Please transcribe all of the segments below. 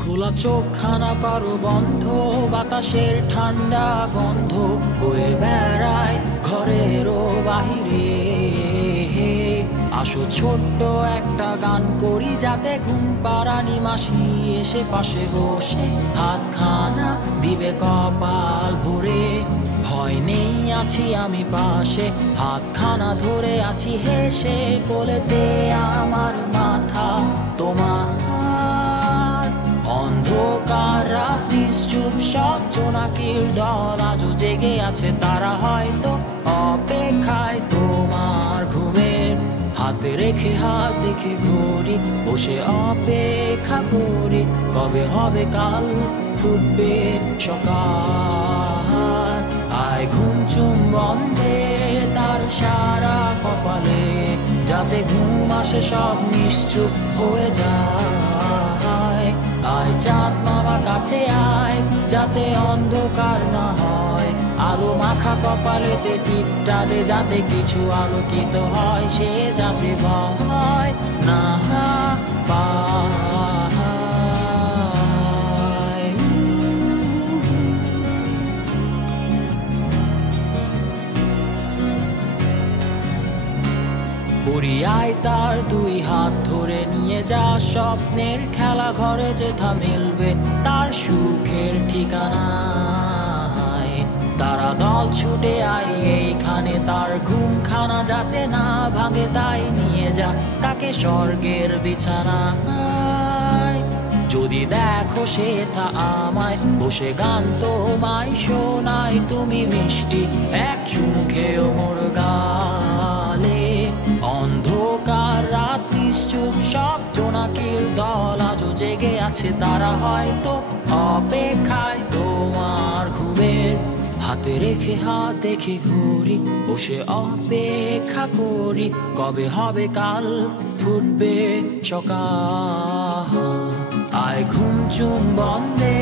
খোলা চোখখানা করো বন্ধ, বাতাসের ঠান্ডা গন্ধ বয়ে বেড়ায় ঘরেরও বাহিরে। আসো ছোট্ট একটা গান করি, যাতে ঘুম পাড়ানি মাসি এসে পাশে বসে হাতখানা দিবে কপাল ভরে। ভয় নেই, আছি আমি পাশে, হাতখানা ধরে আছি হেসে, কোলেতে আমার মাথা তোমার। অন্ধকার রাত্রি চুপ, সব জোনাকির দল আজও জেগে আছে, তারা হয়তো অপেক্ষায় তোমার ঘুমের। হাতে রেখে হাত দেখে ঘড়ি, বসে অপেক্ষা করি, কবে হবে কাল, ফুটবে সকাল। আয় ঘুম চুম বন্ধে তার সারা কপালে, যাতে ঘুম আসে সব নিশ্চুপ হয়ে যায়। আয় চাঁদ মামা কাছে আয়, যাতে অন্ধকার না হয়, আলো মাখা কপালেতে টিপটা দে, যাতে কিছু আলোকিত হয়, সে যাতে ভয় না পায়। পরিয়ায় তার দুই হাত ধরে নিয়ে যা, স্বপ্নের খেলা ঘরে যেথা মিলবে তার সুখের ঠিকানায়। তারা দল ছুটে আই এইখানে, তার ঘুমখানা যাতে না ভাঙে, তাই নিয়ে যা তাকে স্বর্গের বিছানায়। যদি দেখো সে তা আমায় বসে গান তোমায় শোনায়, তুমি মিষ্টি এক চুমু খেয়েও মোর গালে। অন্ধকার রাত্রি চুপ, সব জোনাকির দল আজও জেগে আছে, তারা হয়তো অপেক্ষায় তোমার ঘুমের। হাতে রেখে হাত দেখে ঘুরি, বসে অপেক্ষা করি, কবে হবে কাল, ফুটবে সকাল। আয় ঘুম চুম বন্ধে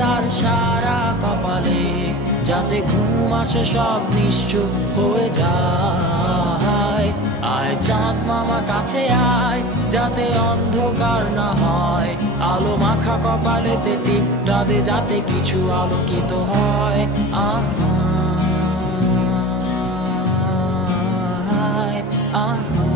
তার সারা কপালে, যাতে ঘুম আসে সব নিশ্চুপ হয়ে যায়। আয় চাঁদ মামা কাছে আয়, যাতে অন্ধকার না হয়, আলো মাখা কপালেতে টিপটা দে, যাতে কিছু আলোকিত হয়। আহা আহা